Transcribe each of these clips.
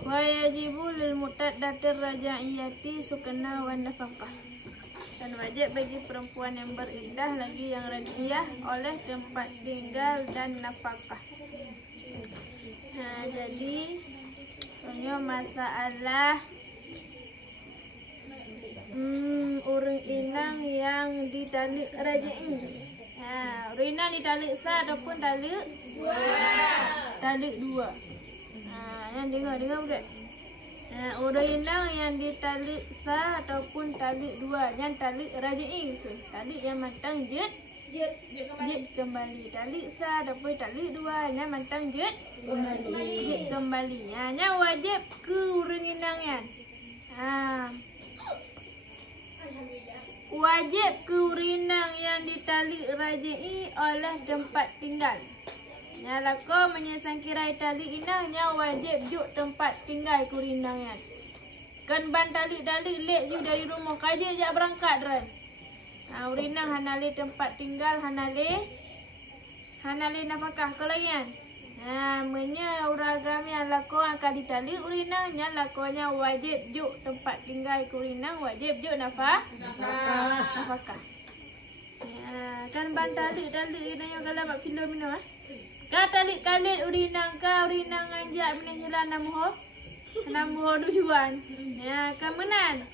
Wa yajibu lil mutaddatir raja'iyati sukna wa nafaqah. Dan wajib bagi perempuan yang beriddah lagi yang raj'iyah oleh tempat tinggal dan nafkah. Jadi punya masalah urang inang yang ditalik raj'i. Urang inang ditalik sah ataupun talik dua. Yang dengar budak. Urang inang yang ditalik sah ataupun talik dua, yang talik raj'i tu. Talik yang matang jet kembali. Talik sah ataupun talik dua, yang matang jet kembali. Yang wajib ke urang inang yan. Wajib ke urang inang yang ditalik raj'i oleh tempat tinggal. Nyalah kau menyesang kirai tali inangnya wajib juk tempat tinggal kurinang yan. Kan ban tali-tali lek je dari rumah kaje je berangkat ran. Urinang hanale tempat tinggal hanale nafkah kau lagi yan. Menya uragam yang lako akan ditali urinang nya lakonya wajib juk tempat tinggal kurinang wajib juk nafkah. Kan ban tali-tali inang kalau mak filomino ka talik kalit urinang ka urinang anjak menjelan namuho tujuan. Kan menan.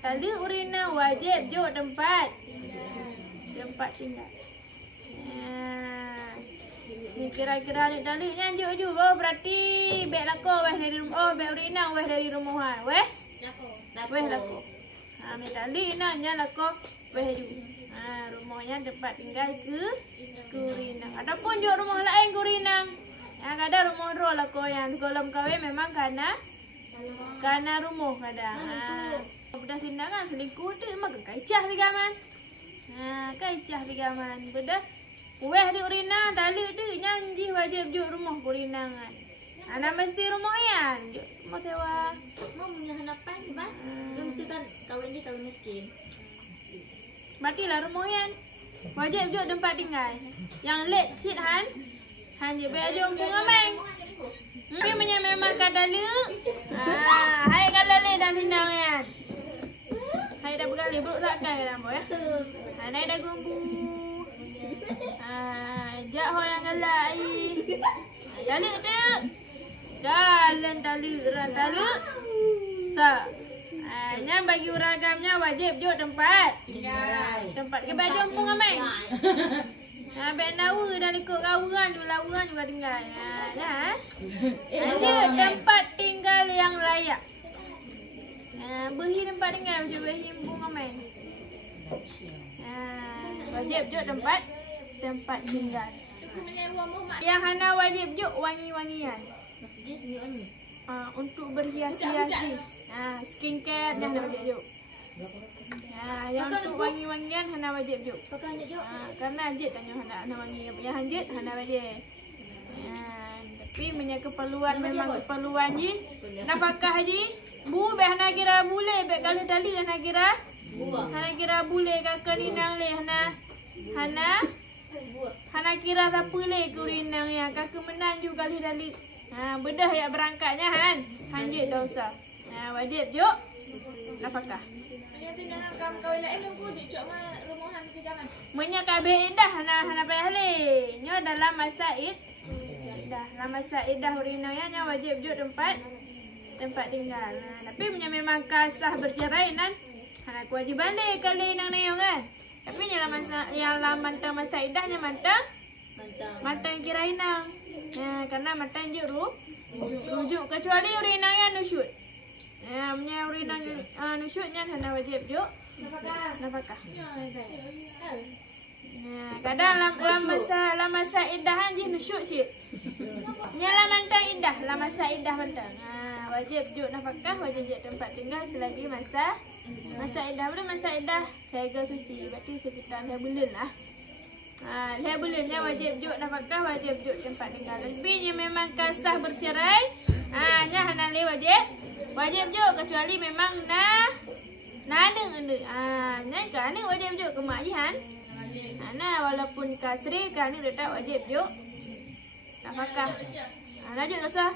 Tali urinang wajib juk tempat tinggal. Ni kira-kira talik-taliknya juk berarti beg lako weh dari rumah. Beg urinang weh dari rumahan. Weh lako. Ni talik inangnya lako weh juk. Rumahnya tempat tinggal ke urinang. Ataupun juga rumah lain ke urinang. Kadang rumah roh lah kau yang kolam kahwin memang karena rumah kadang. Budak sindangan selingkuh tu memang kaicah ligaman. Kaicah ligaman. Budak weh di urinang tali tu nyanji wajib juk rumah ke urinangan. Ana mesti rumah yan. Juk rumah sewa. Mau punya harapan bah? Dia mesti kan kahwin dia kahwin miskin. Matilah rumah yan. Wajib juk tempat tinggal. Yang lek cit han je bayar jompong amai. Tapi memang kadale. Hai kadale dan sindang yan. Hai dah berkali buruk rakan dalam boy. Hai dah gumbu. Jak ho yang galak ai. Tali tu. Jalan tali tali. Sa. Yang bagi uragamnya wajib juk tempat ke baju empung amai. Bek nawa dah ikut kawan juga tinggal. Tempat tinggal yang layak. Berhi tempat tinggal macam berhi empung amai. Wajib juk tempat tinggal. Yang hana wajib juk wangi-wangian. Untuk berhias-hiasi. Skincare dah wajib juk. Yang untuk wangi-wangian hana wajib juk. Karena anjit tanya hana wangi. Yang anjit hana wajib. Tapi punya keperluan memang keperluan je. Nafkah je. Bu be hana kira boleh be kalau tali hana kira boleh kakak ninang le hana kira siapa le kurinang ya kakak menang juga kali tali. Bedah ya berangkatnya anjit dah usah. Wajib juk nafkah. Menya kabeh indah hana payah le. Nyo dalam masa iddah urinanya wajib juk tempat tinggal. Tapi punya memang kasah bercerai nan hana kewajiban le kali nang neong kan. Tapi yang mantang masa iddahnya mantang kira inang. Karena mantang juk rujuk kecuali urinang yang nusyut. Punya urinang nusyutnya hana wajib juk nafkah. Kadang dalam masa iddahan je nusyut sih. Nyala mantang iddah, dalam masa iddah mantang. Wajib juk nafkah, wajib juk tempat tinggal selagi masa iddah. Boleh masa iddah jaga suci. Berarti sekitar 2 bulan lah. 2 bulannya wajib juk nafkah, wajib juk tempat tinggal. Lebihnya memang kasah bercerai. Nya hana le wajib juk kecuali memang naneng ende. Nya kan wajib juk ke mak jihan. Walaupun kasri kan tetap wajib juk nafkah. Lanjut dosa.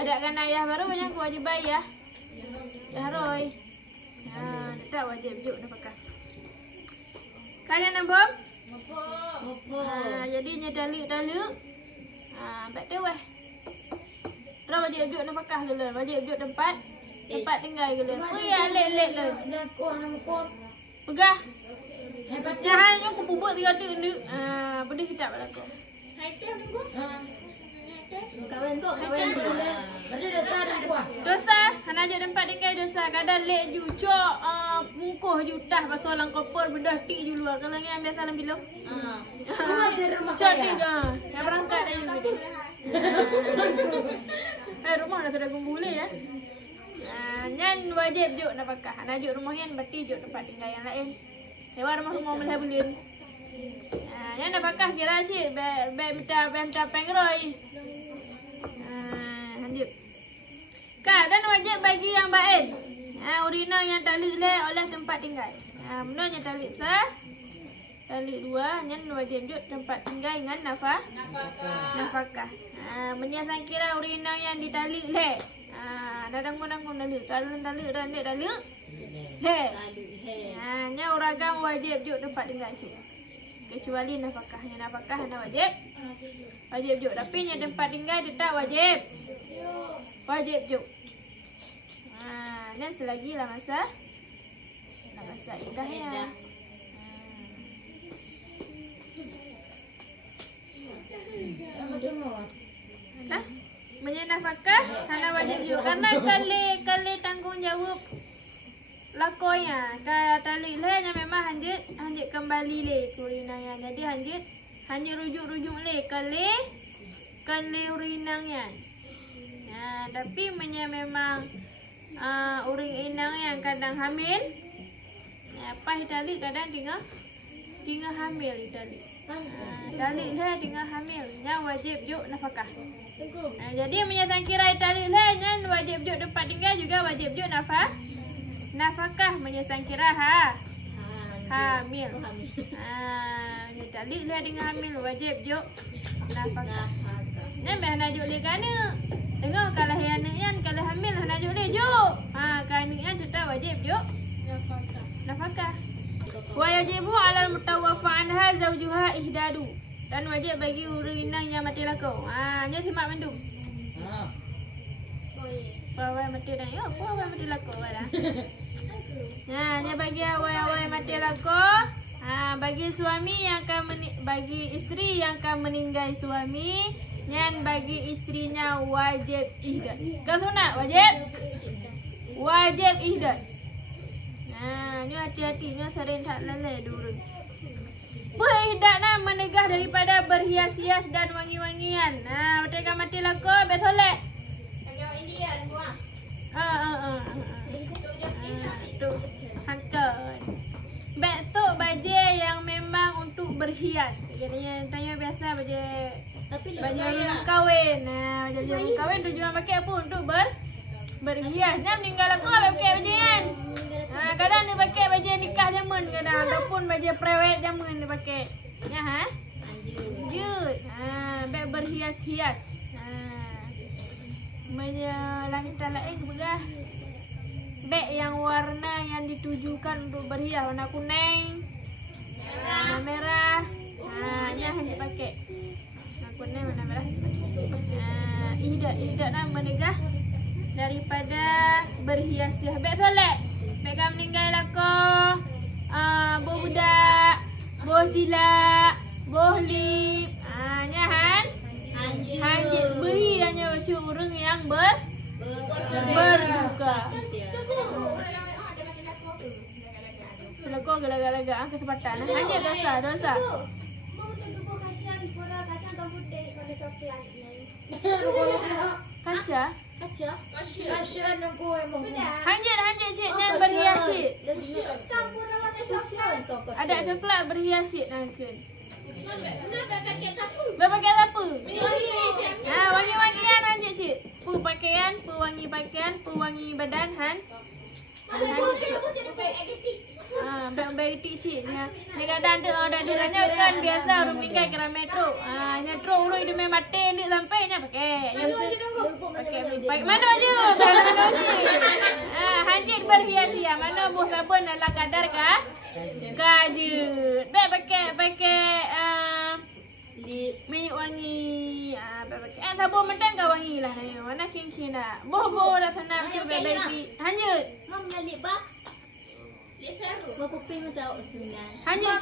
Adakan ayah baru banyak kewajiban ayah. Ya Roy. Tak wajib juk nafkah. Kalian nampak? Jadinya daluk. Baik tu weh. Terus wajib juk nafkah dulu. Wajib juk tempat tinggal dulu. Pergi alik-alik dulu. Pegah. Jangan aku bubuk 3 detik. Pedih kita berlaku. Kawan kau. Berarti dosa dah buat. Dosa, hana je tempat tinggal dosa. Kadang lek ju cok mungkuh jutah pasal lang kopor bedah tik ju luar. Kalau yang biasa dalam bilong. Ada rumah Cok tik dah. Yang berangkat dah juga dia. Rumah dah sudah kumpulin ya. Nyan wajib juk nafkah. Hana juk rumah yang berarti juk tempat tinggal yang lain. Hewan rumah melihat bulan. Nyan nafkah kira sih. Minta pengroy. Lanjut. Dan wajib bagi yang baik. Urina yang talik oleh tempat tinggal. Menurutnya talik sah. Talik 2. Yang wajib juk tempat tinggal dengan nafkah. Menyiasat kira urina yang ditalik le. Dadang-dadang talik. Talik. He. Nya uragam wajib juk tempat tinggal sih. Kecuali nafkah. Yang nafkah anda wajib. Wajib juk. Tapi yang tempat tinggal dia tak wajib. Wajib juk. Dan selagi lah masa indahnya. Menyenafkah hana wajib juk. Karena kali tanggungjawab lakonya. Talik le memang hanjit kembali le urinanya. Jadi hanjit rujuk le kali urinanya. Tapi memang uring inang yang kadang hamil. Apa talik kadang tinggal hamil talik. Talik le tinggal hamil. Nya wajib juk nafkah. Jadi menyatakan kira talik le nya wajib juk tempat tinggal juga wajib juk nafkah menyatakan kira hamil. Talik le tinggal hamil wajib juk nafkah. Nya hana juk le kana. Tengok kalau yang kalau hamil hana juk le juk. Kan tetap wajib juk nafkah. Wa yajibu 'alal mutawaffa anha zawjuha ihdadu. Dan wajib bagi urinang yang mati lakau. Nya simak mendung. Awal mati dah. Yo, awal mati lakau dah. Nya bagi awal mati lakau. Bagi suami yang akan bagi isteri yang akan meninggal suami, nyan bagi istrinya wajib ihdad. Kalau nak wajib ihdad. Ni hati-hati ni sering tak lalai dulu. Ihdad nak menegah daripada berhias-hias dan wangi-wangian. Mereka mati lakau besolek. Agak Indian buah. Tu hantar. Beg tu baju yang memang untuk berhias. Katanya tanya biasa baju orang kahwin. Baju orang kahwin tujuan pakai apa? Untuk berhias. Jangan meninggal aku pakai baju kan. Kadang dia pakai baju nikah zaman kadang ataupun baju prewed zaman dia pakai. Ya Lanjut. Beg berhias-hias. Langit lain begah. Beg yang warna yang ditujukan untuk berhias, warna kuning, warna merah. Nya hanya pakai. Warna kuning, warna merah pakai. Ihdad nak menegah daripada berhias-hias. Beg solek. Beg kam meninggal lako. Boh budak, boh silap, boh lip. Nya hanjit beri hanya orang yang berduka. Selako gelaga-lega kesempatan. Hanya dosa. Kaca? Hanjit cik yang berhias cik. Ada coklat berhias cik nangkun. Berpakai sapu. Wangi-wangian hanjit cik. Pakaian, wangi pakaian, wangi badan han. Baik tik ni kadang ada kan biasa orang meninggal kira metro. Metro urut dia main mati ni sampai nya pakai. Pakai baik mana je. Mana je. Hanjit berhias-hias. Mana bos sabun dalam kadar kah? Kajut. Baik pakai minyak wangi. Pakai sabun mentang kau wangi lah. Mana king dah. Boh dah senang tu baby. Hanjut. Mam nyalip bah. Mau kuping macam sembilan. Hanya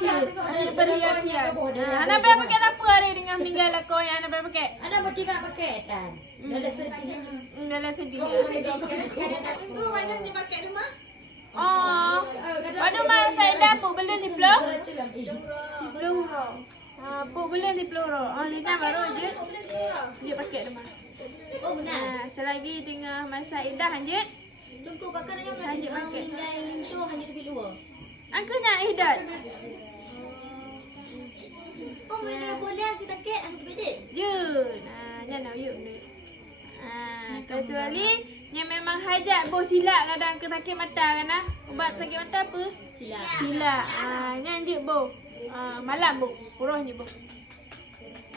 berhias-hias. Anak bayar pakai apa hari dengan meninggal aku yang anak bayar pakai? Ada bertiga pakai kan? Dalam sedih. Dalam sedih. Itu mana dipakai rumah? Oh. Waduh mal saya dah puk beli di blok. Peluru. Puk beli di peluru. Oh Lina baru je. Dia pakai rumah. Oh benar. Selagi tengah masa indah Hanjit. Tunggu pakai yang Hanjit pakai. Tinggal lintu Hanjit pergi luar. Angkanya Idat. Oh mana boleh si takik aku bejek. Jun. Jangan yuk ni. Kecuali yang memang hajat boh silap kadang ke sakit mata kan ah. Ubat sakit mata apa? Silap. Yang je boh. Malam boh. Puruhnya boh.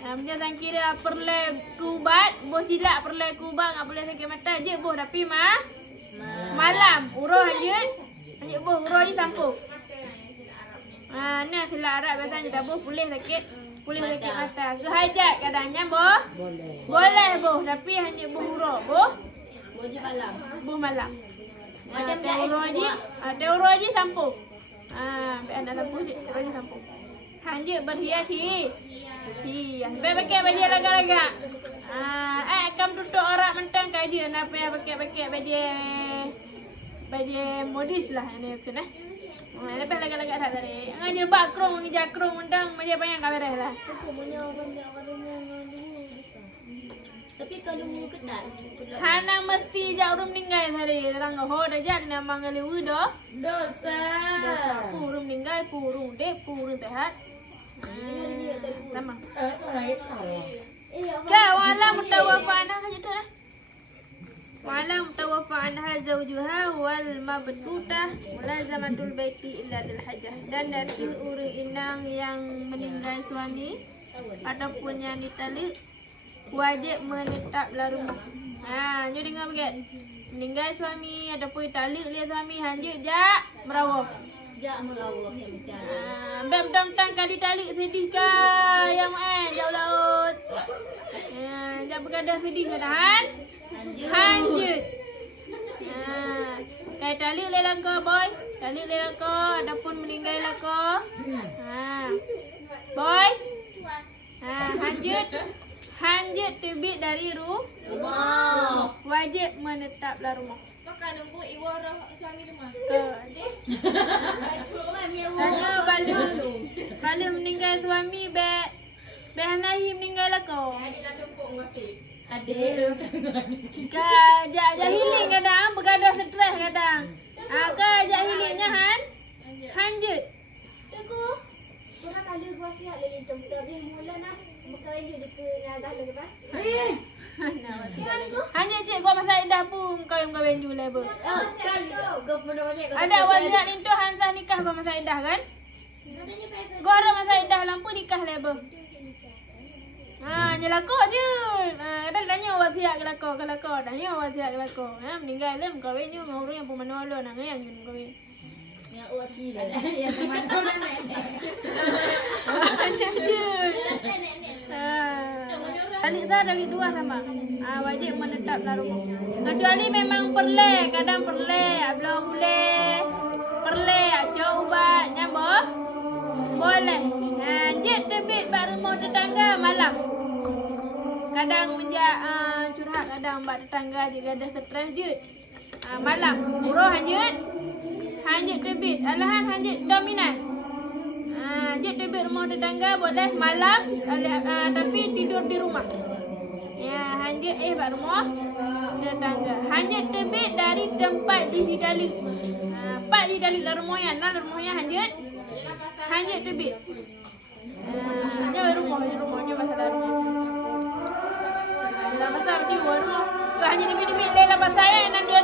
Macam kira perle kubat, boh silap perle kubat ngak boleh sakit mata je boh tapi malam uroh Hanjit. Hanjit boh uroh je sampuk. Ni silap Arab biasanya dah boh boleh sakit mata. Kehajat kadangnya boh. Boleh boh tapi Hanjit boh uroh boh. Boh je malam. Boh malam. Macam ada uroh je sampuk. Ada sampuk je, uroh je sampuk. Hanjit berhias hias. Pakai baju lagak-lagak. Kamu tutup orang mentang kaji nak pakai baju modis lah ini kan eh. Lepas lagak-lagak tak tadi. Ngaji bakrong ni jakrong mentang macam banyak kamera lah. Aku punya banyak warung bisa. Tapi kalau mau kedai. Hana mesti jauh rum meninggal tadi. Terang ho dah jadi nama ngeliu dah. Dosa. Purung meninggal, purung dek, purung sehat. Sama. Wala mutawafa anha gitu lah. Wala mutawafa anha zawjuha wal mabtutah mulazamatul baiti illa lil hajah. Dan dari orang inang yang meninggal suami ataupun yang ditalik wajib menetap dalam rumah. Nyo dengar baget. Meninggal suami ataupun ditalik oleh suami Hanjit jak merawat. Jak merawat yang bicara. Bentang kali talik sedih kah yang jauh laut. Jak bergadah sedih kan? Hanjut. Kai talik le lako boy. Talik le lako ataupun meninggal lako. Boy. Hanjut tebik dari rumah. Wajib menetap dalam rumah. Maka nunggu iwara suami rumah. Tanya balik meninggal suami be hanahi meninggal lako. Adik. Ajak healing kadang bergadah stres kadang. Ajak healingnya Hanjut. Tunggu. Kurang kali gua siap le lintum tapi mula nak bukan je ke ngadah le ba. Hanya cik gua masa indah pun kau yang kau benju le ber. Gua pernah balik. Ada waliat lintu Hansah nikah gua masa indah kan? Gua ada masa indah lampu nikah le ber. Nyelako je. Kadang tanya wasiat ke lako tanya wasiat ke lako. Meninggal le kau benju ngurus yang pemanolo nang yang kau. Yang waki dah. Yang teman kau dah nenek. Macam je. Dalik dua sama. Wajib menetap dalam rumah. Kecuali memang perle, kadang perle, belum boleh. Perle, coba nyambung. Boleh. Jet debit baru mau tetangga malam. Kadang menjak curhat, kadang bak tetangga dia ada stres je. Malam. Buruh Hanjit debit. Alahan Hanjit dominan. Hanjit debit rumah tetangga boleh malam tapi tidur di rumah. Ya, Hanjit bak rumah tetangga. Hanjit debit dari tempat di dalik. Pak di dalik rumahnya, rumahnya Hanjit debit. Rumahnya masalah rumah. Dalam masa jiwa rumah. Hanya debit lela pasaya nan dia